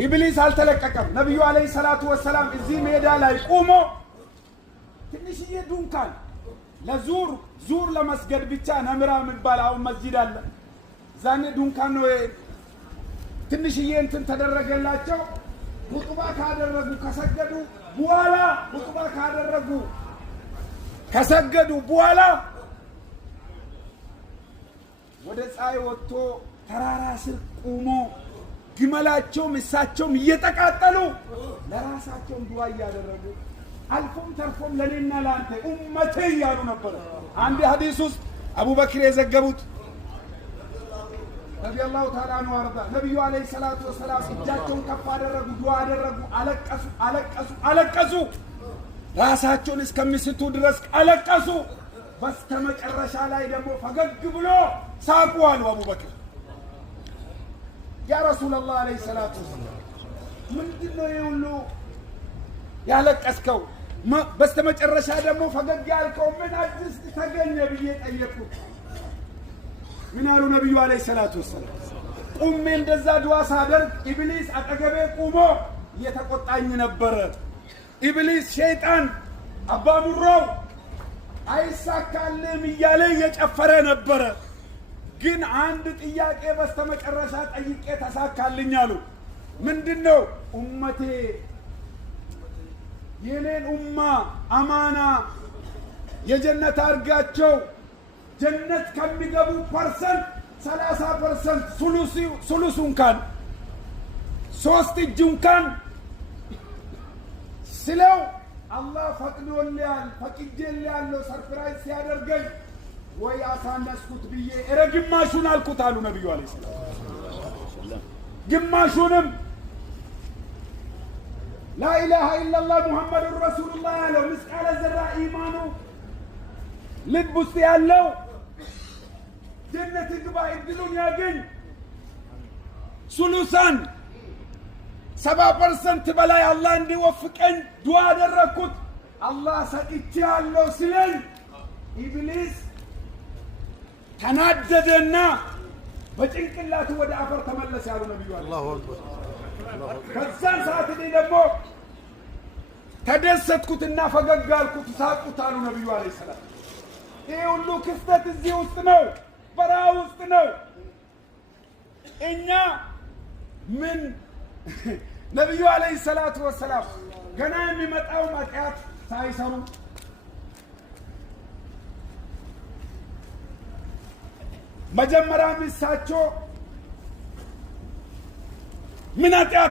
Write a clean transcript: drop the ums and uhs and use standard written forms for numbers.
ኢብሊስ አልተለቀቀም። ነብዩ አለይሂ ሰላቱ ወሰላም እዚህ ሜዳ ላይ ቆሞ ትንሽዬ ዱንካን ዙር ለመስገድ ብቻ ነምራ የሚባል አሁን መስጂድ አለ። ዛኔ ዱንካን ነው ትንሽዬ እንትን ተደረገላቸው። ኹጥባ ካደረጉ ከሰገዱ በኋላ ኹጥባ ከሰገዱ በኋላ ወደ ፀሐይ ወጥቶ ተራራ ስር ቆሞ ግመላቸውም እሳቸውም እየተቃጠሉ ለራሳቸውም ዱዓ እያደረጉ አልፎም ተርፎም ለኔና ለአንተ ኡመቴ እያሉ ነበር። አንድ ሐዲስ ውስጥ አቡበክር የዘገቡት ረዲየላሁ ተዓላ ዐንሁ ወርዳ ነብዩ አለይሂ ሰላቱ ወሰላም እጃቸውን ከፍ አደረጉ፣ ዱዓ አደረጉ፣ አለቀሱ ራሳቸውን እስከሚስቱ ድረስ አለቀሱ። በስተመጨረሻ ላይ ደግሞ ፈገግ ብሎ ሳቁ አሉ አቡበክር። ያ ረሱላላህ አለይሂ ሰላቱ ወሰላም ምንድነው የሁሉ ያለቀስከው? በስተመጨረሻ ደግሞ ፈገግ ያልከው ምን አዲስ ተገኘ ብዬ ጠየቁት። ምን አሉ ነብዩ አለይሂ ሰላቱ ወሰላም? ቁሜ እንደዛ ዱዓ ሳደርግ ኢብሊስ አጠገቤ ቆሞ እየተቆጣኝ ነበረ። ኢብሊስ ሸይጣን አባሙራው አይሳካልም እያለ እየጨፈረ ነበረ። ግን አንድ ጥያቄ በስተመጨረሻ ጠይቄ ተሳካልኝ አሉ። ምንድነው? ኡመቴ የኔን ኡማ አማና የጀነት አርጋቸው ጀነት ከሚገቡ ፐርሰንት 30% ሱሉሱን ካን 3 እጁን ካን ስለው አላህ ፈቅዶልኛል ፈቅጄልኛል ሰርፕራይዝ ሲያደርገኝ ወይ አሳነስኩት ብዬ ግማሹን አልኩት አሉ ነብዩ አለይሂ ሰላም። ግማሹንም ላኢላሃ ኢላላህ ሙሐመዱር ረሱሉላህ ያለው ምስቃለ ዘራ ኢማኑ ልብ ውስጥ ያለው ጀነት ግባ እድሉን ያገኝ ሱሉሳን 70% በላይ አላህ እንዲወፍቀኝ ዱዓ አደረኩት። አላህ ሰጥቼአለሁ ሲለኝ ኢብሊስ ተናደደና በጭንቅላቱ ወደ አፈር ተመለሰ ያሉ ነብዩ አላሁ አክበር። ከዛን ሰዓት ደግሞ ተደሰትኩትና ፈገግ አልኩት፣ ሳቁት አሉ ነብዩ አለይሂ ሰላም። ይሄ ሁሉ ክስተት እዚህ ውስጥ ነው፣ በረሃ ውስጥ ነው። እኛ ምን ነብዩ አለይሂ ሰላቱ ወሰላም ገና የሚመጣው ኃጢአት ሳይሰሩ መጀመሪያ እሳቸው ምን ኃጢአት